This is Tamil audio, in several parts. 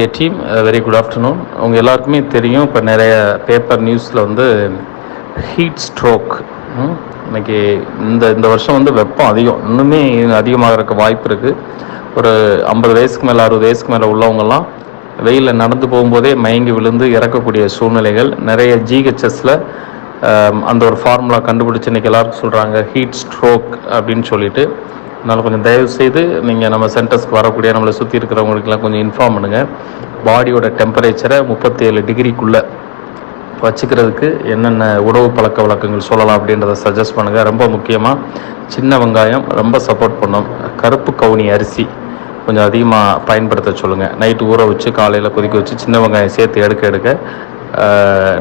Dear team, very good afternoon. உங்கள் எல்லாருக்குமே தெரியும், இப்போ நிறைய பேப்பர் நியூஸில் வந்து ஹீட் ஸ்ட்ரோக். இன்னைக்கு இந்த வருஷம் வந்து வெப்பம் அதிகம், இன்னுமே அதிகமாகறதுக்கு வாய்ப்பு இருக்குது. ஒரு 50 வயசுக்கு மேலே 60 வயசுக்கு மேலே உள்ளவங்கெல்லாம் வெயிலில் நடந்து போகும்போதே மயங்கி விழுந்து இறக்கக்கூடிய சூழ்நிலைகள் நிறைய ஜிஹெச்எஸில் அந்த ஒரு ஃபார்முலா கண்டுபிடிச்சி இன்றைக்கி எல்லாருக்கும் சொல்கிறாங்க ஹீட் ஸ்ட்ரோக் அப்படின்னு சொல்லிட்டு. அதனால் கொஞ்சம் தயவுசெய்து நீங்கள் நம்ம சென்டர்ஸ்க்கு வரக்கூடிய நம்மளை சுற்றி இருக்கிறவங்களுக்கெல்லாம் கொஞ்சம் இன்ஃபார்ம் பண்ணுங்கள். பாடியோட டெம்பரேச்சரை 37 டிகிரிக்குள்ளே வச்சுக்கிறதுக்கு என்னென்ன உணவு பழக்க வழக்கங்கள் சொல்லலாம் அப்படின்றத சஜஸ்ட் பண்ணுங்கள். ரொம்ப முக்கியமாக சின்ன வெங்காயம் ரொம்ப சப்போர்ட் பண்ணும். கருப்பு கவுனி அரிசி கொஞ்சம் அதிகமாக பயன்படுத்த சொல்லுங்கள். நைட்டு ஊற வச்சு காலையில் கொதிக்க வச்சு சின்ன வெங்காயம் சேர்த்து எடுக்க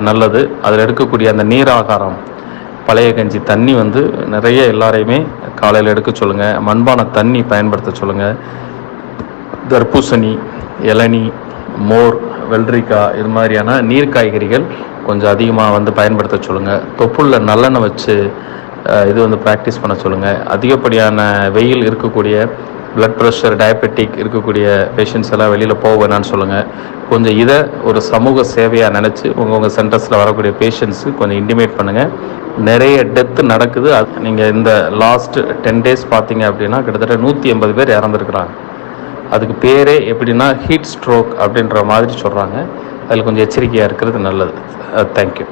நல்லது. அதில் எடுக்கக்கூடிய அந்த நீர் ஆகாரம் பழைய கஞ்சி தண்ணி வந்து நிறைய எல்லாரையுமே காலையில் எடுக்க சொல்லுங்கள். மண்பான தண்ணி பயன்படுத்த சொல்லுங்கள். தர்பூசணி, இளநீ, மோர், வெள்ளரிக்காய் இது மாதிரியான நீர் காய்கறிகள் கொஞ்சம் அதிகமாக வந்து பயன்படுத்த சொல்லுங்கள். தொப்புளில் நல்லெண்ணெய் வச்சு இது வந்து ப்ராக்டிஸ் பண்ண சொல்லுங்கள். அதிகப்படியான வெயில் இருக்கக்கூடிய பிளட் ப்ரெஷர், டயபெட்டிக் இருக்கக்கூடிய பேஷண்ட்ஸ் எல்லாம் வெளியில் போக வேணான்னு சொல்லுங்கள். கொஞ்சம் இதை ஒரு சமூக சேவையாக நினச்சி உங்கள் சென்டர்ஸில் வரக்கூடிய பேஷண்ட்ஸு கொஞ்சம் இன்டிமேட் பண்ணுங்கள். நிறைய டெத்து நடக்குது. நீங்கள் இந்த லாஸ்ட் 10 days பார்த்தீங்க அப்படின்னா கிட்டத்தட்ட 180 பேர் இறந்துருக்குறாங்க. அதுக்கு பேரே எப்படின்னா ஹீட் ஸ்ட்ரோக் அப்படின்ற மாதிரி சொல்கிறாங்க. அதில் கொஞ்சம் எச்சரிக்கையாக இருக்கிறது நல்லது. தேங்க்யூ.